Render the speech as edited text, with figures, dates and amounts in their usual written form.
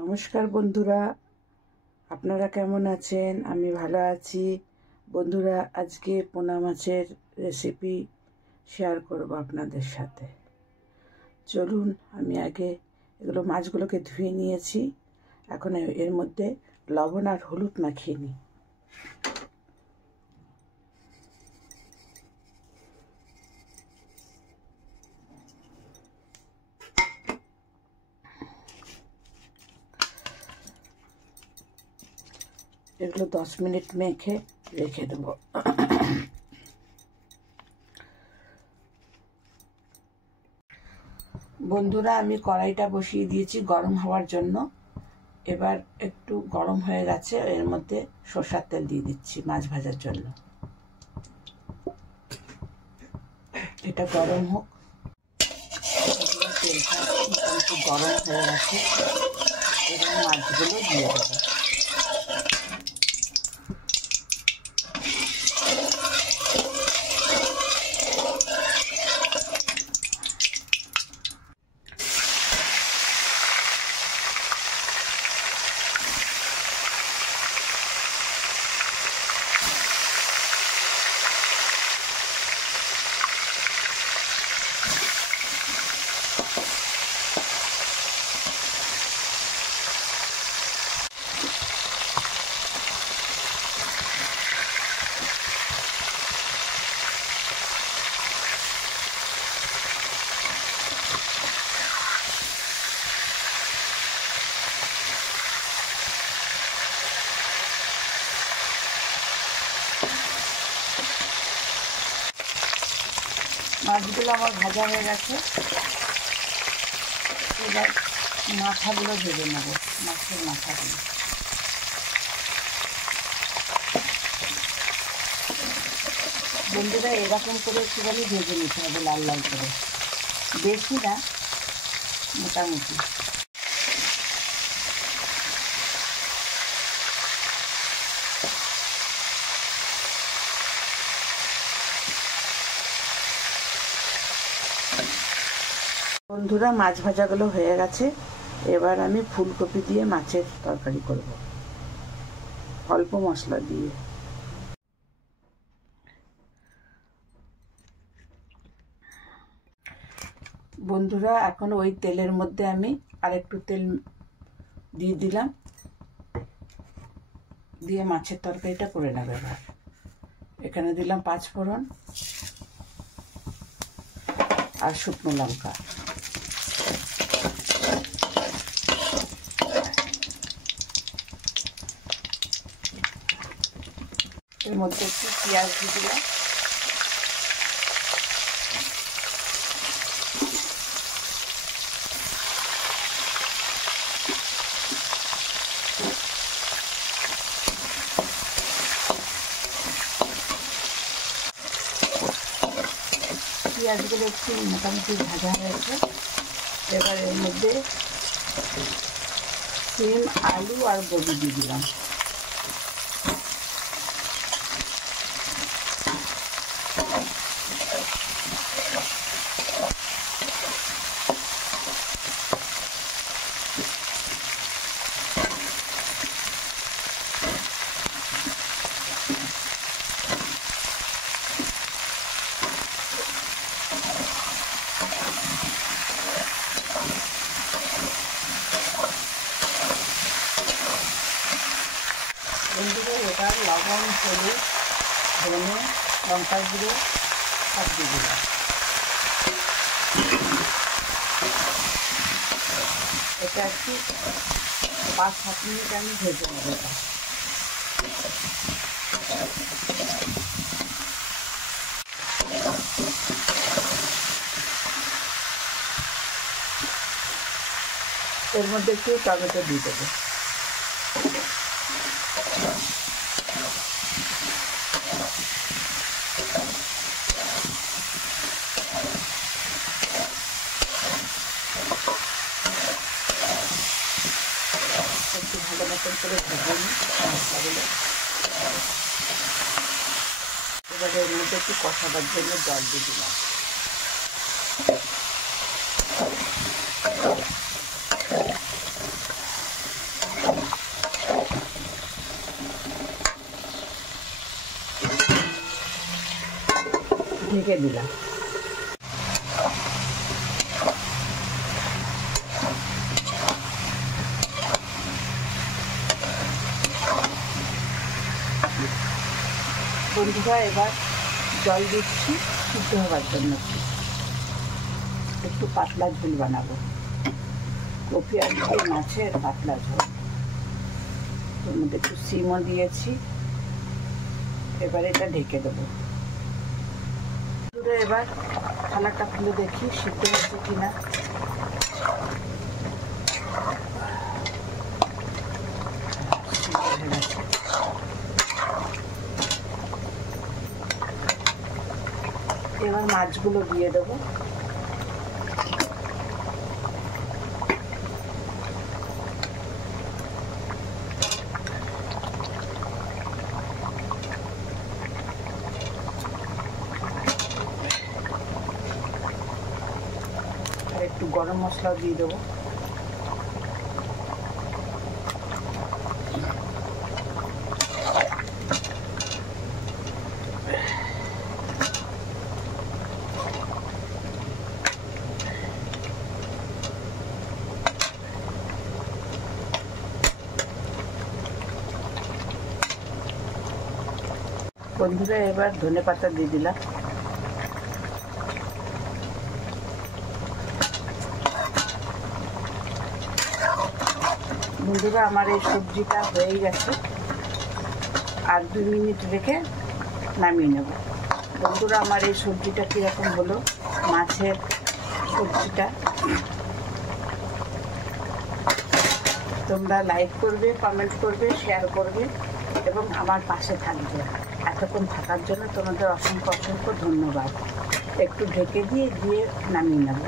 নমস্কার বন্ধুরা, আপনারা কেমন আছেন? আমি ভালো আছি। বন্ধুরা, আজকে পোনা মাছের রেসিপি শেয়ার করব আপনাদের সাথে। চলুন, আমি আগে মাছগুলোকে ধুয়ে নিয়েছি। এখন এর মধ্যে লবণ আর হলুদ মাখিয়ে নিই। এগুলো 10 মিনিট মেখে রেখে দেবো। বন্ধুরা, আমি কড়াইটা বসিয়ে দিয়েছি গরম হওয়ার জন্য। এবার একটু গরম হয়ে গেছে, এর মধ্যে সরষের তেল দিয়ে দিচ্ছি মাছ ভাজার জন্য। এটা গরম হোক। তেলটা মোটামুটি গরম হয়ে গেছে, এবং মাছগুলো দিয়ে দেবো। মাছগুলো আমার ভাজা হয়ে গেছে। এবার মাথাগুলো ভেজে নেব, মাছের মাথাগুলো। বন্ধুরা, এরকম করে একটুখানি ভেজে নিতে হবে, লাল লাল করে, বেশি না, মোটামুটি। বন্ধুরা, মাছ ভাজাগুলো হয়ে গেছে। এবার আমি ফুলকপি দিয়ে মাছের তরকারি করব, অল্প মশলা দিয়ে। বন্ধুরা, এখন ওই তেলের মধ্যে আমি আরেকটু তেল দিয়ে দিলাম, দিয়ে মাছের তরকারিটা করে নেব। এবার এখানে দিলাম 5 ফোড়ন আর শুকনো লঙ্কা। এর মধ্যে একটু পেঁয়াজ দিয়ে দিলাম। পেঁয়াজগুলো একটু মোটামুটি ভাজা হয়েছে। এবার এর মধ্যে সিম, আলু আর বড়ি দিয়ে দিলাম। বন্ধুরা, এবার লবণ, হলুদ, ধনে, লঙ্কার গুঁড়ো সব দিয়ে দিলাম। এটা একটু 5-7 মিনিট আমি ভেজে নেব। এর মধ্যে একটু টমেটো দিয়ে দেবো। একটু ভালো মতন করে ভেজে নিই মশলাগুলো। এবারে এর মধ্যে একটু কষাবার জন্য জল দিয়ে দিলাম। ঢেকে দিলাম। বন্ধুরা এবার জল দিচ্ছি সিদ্ধ হওয়ার জন্য। একটু পাতলা ঝোল বানাবো, কপি আর মাছের পাতলা ঝোল। ওর মধ্যে একটু সিমও দিয়েছি। এবার এটা ঢেকে দেবো। এবার থালাটা খুলে দেখি সিদ্ধ হচ্ছে কিনা। এবার মাছগুলো দিয়ে দেবো। আর একটু গরম মশলাও দিয়ে দেবো। বন্ধুরা এবার ধনেপাতা দিয়ে দিলাম। বন্ধুরা আমার এই সবজিটা হয়ে গেছে, আর 2 মিনিট রেখে নামিয়ে নেব। বন্ধুরা আমার এই সবজিটা কীরকম হলো, মাছের সবজিটা, তোমরা লাইক করবে, কমেন্ট করবে, শেয়ার করবে এবং আমার পাশে থাকবে। এতক্ষণ থাকার জন্য তোমাদের অসংখ্য অসংখ্য ধন্যবাদ। একটু ঢেকে দিয়ে নামিয়ে নেব।